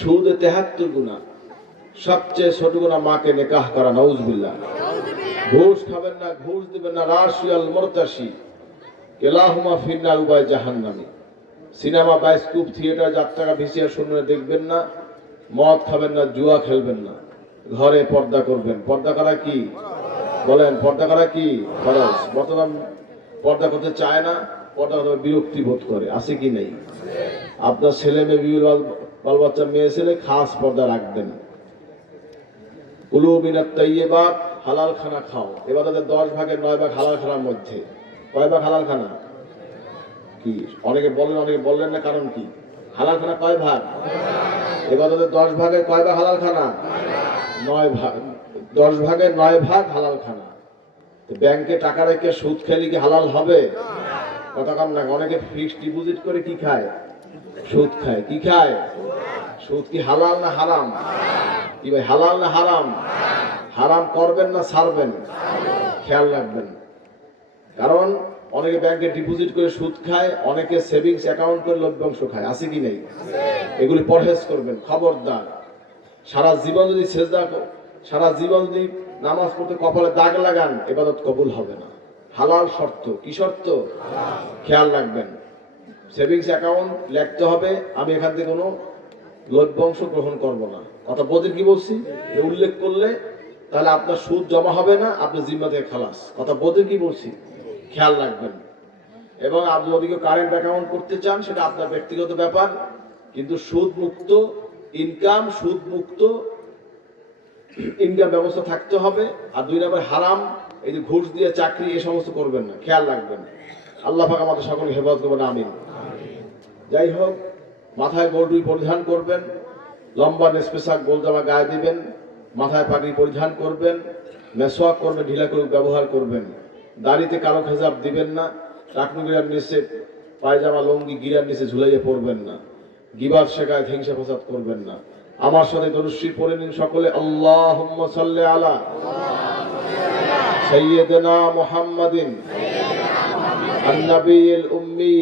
সুদে তেহাত্তর গুণা। সবচেয়ে ছোট গুণা মাকে নেকাহ করা, নউজবিল্লাহ। ঘুষ খাবেন না, ঘুষ দিবেন না, রাশিয়াল মরতাসি এলাহুমা ফিন্নার উবায় জাহান্নামী। সিনেমা বায়োস্কোপ থিয়েটার টাকা ভিসিআর শুনবে দেখবেন না, মদ খাবেন না, জুয়া খেলবেন না। ঘরে পর্দা করবেন। পর্দা করা কি? বলেন, পর্দা করা কি? খরচ বর্তমান পর্দা করতে চায় না, পর্দা করতে বিরক্তি বোধ করে। আছে কি নেই? আপনার ছেলে মেয়ে বাল বাচ্চা মেয়ে ছেলে খাস পর্দা রাখবেন। কুলু উলুবিনাত তাইয়েবাত হালাল খানা খাও। এবার তাদের দশ ভাগের নয় ভাগ হালাল খানার মধ্যে। কয় ভাগ হালাল খানা? কি? অনেকে বলেন, অনেকে বললেন না, কারণ কি? হালাল খানা কয় ভাগ? এবার তাদের দশ ভাগের কয় ভাগ হালাল খানা? নয় ভাগ। দশ ভাগের নয় ভাগ হালাল খানা। ব্যাংকে টাকা রেখে সুদ খেলে কি হালাল হবে? কথা কম না, অনেকে ফিক্সড ডিপোজিট করে কি খায়? সুদ খায়, কি খায়? সুদ কি হালাল না হারাম? কি ভাই, হালাল না হারাম? হারাম করবেন না ছাড়বেন? খেয়াল রাখবেন। কারণ অনেকে ব্যাংকে ডিপোজিট করে সুদ খায়, অনেকে সেভিংস অ্যাকাউন্ট করে লভ্যাংশ খায়, আছে কি নেই? এগুলি পরহেজ করবেন, খবরদার। সারা জীবন যদি সেজদা সারা জীবন যদি নামাজ পড়তে কপালে দাগ লাগান, এবাদত কবুল হবে না। হালাল শর্ত, কি শর্ত? খেয়াল রাখবেন। সেভিংস অ্যাকাউন্ট লিখতে হবে, আমি এখান থেকে কোনো লভ্যাংশ গ্রহণ করব না। কথা বোঝেন কি বলছি? এ উল্লেখ করলে তাহলে আপনার সুদ জমা হবে না, আপনি জিম্মা থেকে খালাস। কথা বোঝেন কি বলছি? খেয়াল রাখবেন। এবং আপনি যদি কেউ কারেন্ট অ্যাকাউন্ট করতে চান, সেটা আপনার ব্যক্তিগত ব্যাপার, কিন্তু সুদ মুক্ত ইনকাম সুদ মুক্ত ইনকাম ব্যবস্থা থাকতে হবে। আর দুই নম্বর হারাম, এই যে ঘুষ দিয়ে চাকরি এই সমস্ত করবেন না। খেয়াল রাখবেন। আল্লাহ পাক আমাদের সকলে হেফাজত করবেন আমিন। যাই হোক মাথায় গোলটুই পরিধান করবেন লম্বা নেসপেশাক গোল জামা গায়ে দিবেন মাথায় পাগড়ি পরিধান করবেন মেসোয়াক করবেন ঢিলা করে ব্যবহার করবেন দাড়িতে কালো খেজাব দিবেন না টাকনু গিরার নিচে পায়জামা লঙ্গি গিরার নিচে ঝুলাইয়ে পড়বেন না গিবাদ শেখায় হিংসা ফসাদ করবেন না আমার সাথে দরুশ্রী পড়ে নিন সকলে আল্লাহ সাল্লে আলা সৈয়দনা মুহাম্মাদিন النبي الأمي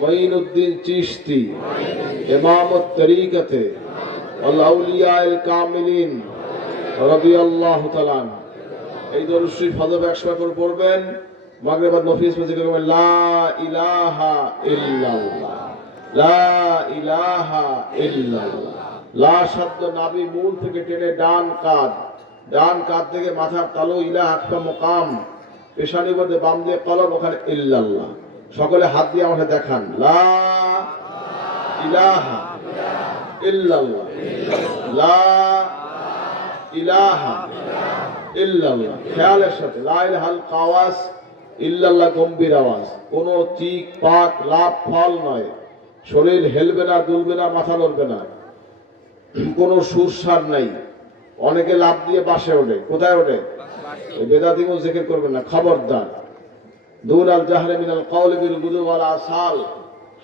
মঈনুদ্দিন চিশতি, ইমামত তরিকতে আল আউলিয়া আল কামিলিন রাদিয়াল্লাহু তাআলা এই দরুদ শরীফ হযরত একশো করে পড়বেন মাগরিবাদ নফিস পড়ে করবেন, লা ইলাহা ইল্লাল্লাহ, লা ইলাহা ইল্লাল্লাহ। লা শব্দ নাবি মূল থেকে টেনে ডান কাঁধ ডান কাঁধ থেকে মাথার তালু, ইলাহ একটা মোকাম পেশানি মধ্যে বাম দিয়ে কলম, ওখানে ইল্লাল্লাহ। সকলে হাত দিয়ে আমাকে দেখান। লা ইলাহা ইল্লাল্লাহ। লা ইলাহা ইল্লাল্লাহ। খেয়ালের সাথে। লা ইলাহাল কাওয়াস ইল্লাল্লাহ গম্ভীর আওয়াজ। কোনো চিক পাক লাভ ফল নয়। শরীর হেলবে না দুলবে না মাথা নড়বে না। কোনো সুরসার নাই। অনেকে লাভ দিয়ে বাসে ওঠে। কোথায় ওঠে? বেদাতিও জিকির করবেন না। খবরদার। দূর আল জাহরে মিনাল কাউলি বিল গুদু ওয়াল আসাল।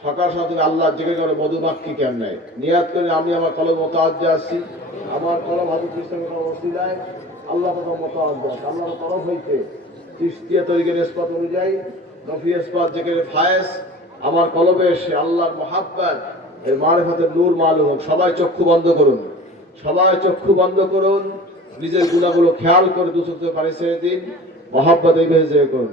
সকাল তুমি আল্লাহ জিকির করে মধুমাক্ষি কেন নেয়? নিয়াত করে আমি আমার কলম মোতাজ্জে আসছি। আমার কলম হাজর ইসলামের কলম ওসিলায় আল্লাহ তখন মোতাজ্জে আল্লাহর তরফ হইতে তিস্তিয়া তরিকের ইস্পাত অনুযায়ী নফি ইস্পাত জিকির ফায়েস, আমার কলমে এসে আল্লাহর মহাব্বাত, এর মারেফাতের নূর মালুম হোক। সবাই চক্ষু বন্ধ করুন। সবাই চক্ষু বন্ধ করুন। নিজের গুণাগুলো খেয়াল করে দুশো পারে ছেড়ে দিন। মহাব্বত এই ভেজে করুন।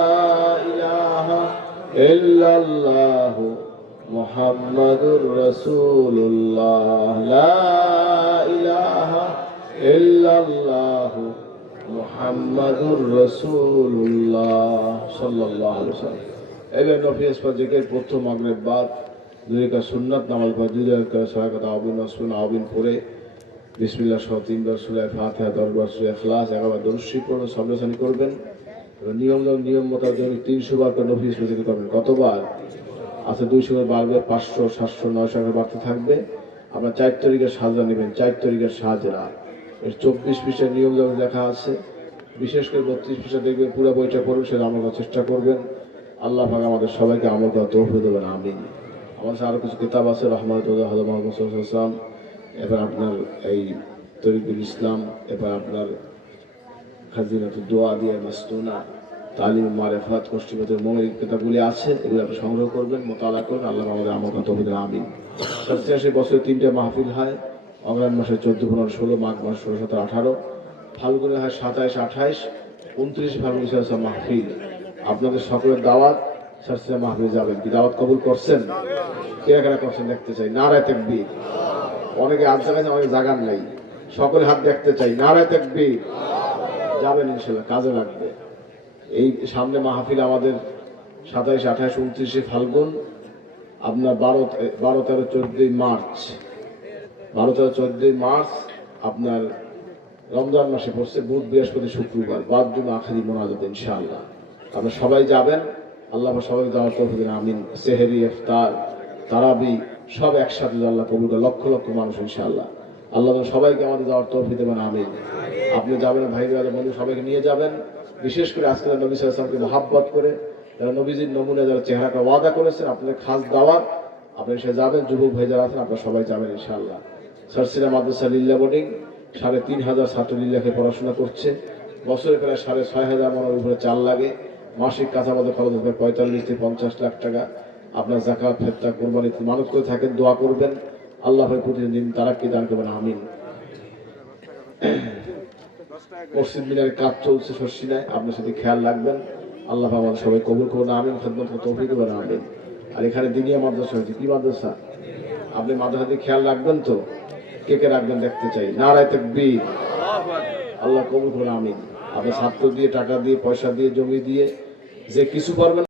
ইল্লাল্লাহ মুহাম্মাদুর রাসূলুল্লাহ। লা ইলাহা ইল্লাল্লাহ মুহাম্মাদুর রাসূলুল্লাহ। সাল্লাল্লাহু আলাইহি ওয়াসাল্লাম। এলে নফিস পাজেকের প্রথম মাগরিব বাদ, দুই কা সুন্নাত নামাল বা দুই কা সাকাত আবিন আসুন আবিন পড়ে বিসমিল্লাহ সহ তিনবার সুরায় ফাতিহা দরবার সুরায় ইখলাস একবার দরুদ পড়ে সামনে করবেন। নিয়ম নিয়ম মোতাবেক তিনশো বার করে নফিস পাজিকে করবেন কতবার আচ্ছা দুইশো করে বাড়বে, পাঁচশো, সাতশো, নয়শো করে বাড়তে থাকবে। আপনার চার তারিখের সাজরা নেবেন, চার তারিখের সাজরা। এর চব্বিশ পৃষ্ঠার নিয়ম যেমন লেখা আছে। বিশেষ করে বত্রিশ পৃষ্ঠা দেখবেন, পুরো বইটা পড়ুন, সেটা আমল করার চেষ্টা করবেন। আল্লাহ পাক আমাদের সবাইকে আমল করার তৌফিক দেবেন, আমিন। আমার আরও কিছু কিতাব আছে, রহমাতুল্লাহ হজর মোহাম্মদ এবার আপনার এই তরিকুল ইসলাম, এবার আপনার খাজিনাতুল দোয়া দিয়ে মাস্তুনা তালিম, মারেফাত, কষ্টিপতের মৌলিক কিতাবগুলি আছে, এগুলো আপনি সংগ্রহ করবেন, মোতালা করবেন, আল্লাহ আমাদের তৌফিক দেবেন আমিন। সত্যি বছরে তিনটে মাহফিল হয়, অগ্রাণ মাসে চোদ্দ, পনেরো, ষোলো, মাঘ মাস ষোলো, সতেরো, আঠারো ফাল্গুনে হয় সাতাইশ, আঠাইশ, উনত্রিশ ফাল্গুন সরসা মাহফিল। আপনাদের সকলের দাওয়াত সরসা মাহফিল যাবেন। কি দাওয়াত কবুল করছেন? কে কেনা করছেন দেখতে চাই। না নারায় তেকবীর। অনেকে হাত জাগায় অনেক জাগান নাই। সকলে হাত দেখতে চাই। নারায় তেকবীর। যাবেন ইনশাল্লাহ, কাজে লাগবে। এই সামনে মাহফিল আমাদের সাতাইশ, আঠাইশ, উনত্রিশে ফাল্গুন, আপনার বারো বারো, তেরো, চোদ্দই মার্চ। বারো, তেরো, চোদ্দই মার্চ আপনার রমজান মাসে পড়ছে, বুধ, বৃহস্পতি, শুক্রবার, বাদ জুম, আখারি মোনাজাত ইনশাআল্লাহ। আপনারা সবাই যাবেন, আল্লাহ সবাই যাওয়ার তৌফিক দিন, আমিন। সেহেরি, ইফতার, তারাবি, সব একসাথে আল্লাহ কবুল লক্ষ লক্ষ মানুষ ইনশাআল্লাহ। আল্লাহ সবাইকে আমাদের যাওয়ার তৌফিক দেবেন, আমিন। আপনি যাবেন, ভাই ভাই বন্ধু, সবাইকে নিয়ে যাবেন। বিশেষ করে আজকে নবী সাল্লামকে মহাব্বত করে, যারা নবীজির নমুনে যারা চেহারাটা ওয়াদা করেছেন, আপনাদের খাস দাওয়াত আপনি সে যাবেন। যুবক ভাই যারা আছেন, আপনারা সবাই যাবেন, ইনশাআল্লাহ। সারসিনা মাদ্রাসা লিল্লা বোর্ডিং, সাড়ে তিন হাজার ছাত্র লিল্লাকে পড়াশোনা করছে। বছরে প্রায় সাড়ে ছয় হাজার মনের উপরে চাল লাগে। মাসিক কাঁচামাদের খরচ হবে পঁয়তাল্লিশ থেকে পঞ্চাশ লাখ টাকা। আপনার জাকাত ফেরতা, কোরবানি মানুষ করে থাকেন, দোয়া করবেন। আল্লাহ ভাই প্রতিদিন তারা কি দান করবেন, আমিন। মসজিদ মিনারের কাজ চলছে শর্ষিনায় আপনার সাথে খেয়াল রাখবেন। আল্লাহ আমাদের সবাই কবুল করুন, আমিন, খেদমত তৌফিক দেবেন, আমিন। আর এখানে দিনিয়া মাদ্রাসা হয়েছে, কি মাদ্রাসা? আপনি মাদ্রাসাতে খেয়াল রাখবেন তো? কে কে রাখবেন দেখতে চাই। নারায় তাকবীর। আল্লাহ কবুল করুন, আমিন। আপনি ছাত্র দিয়ে, টাকা দিয়ে, পয়সা দিয়ে, জমি দিয়ে, যে কিছু পারবেন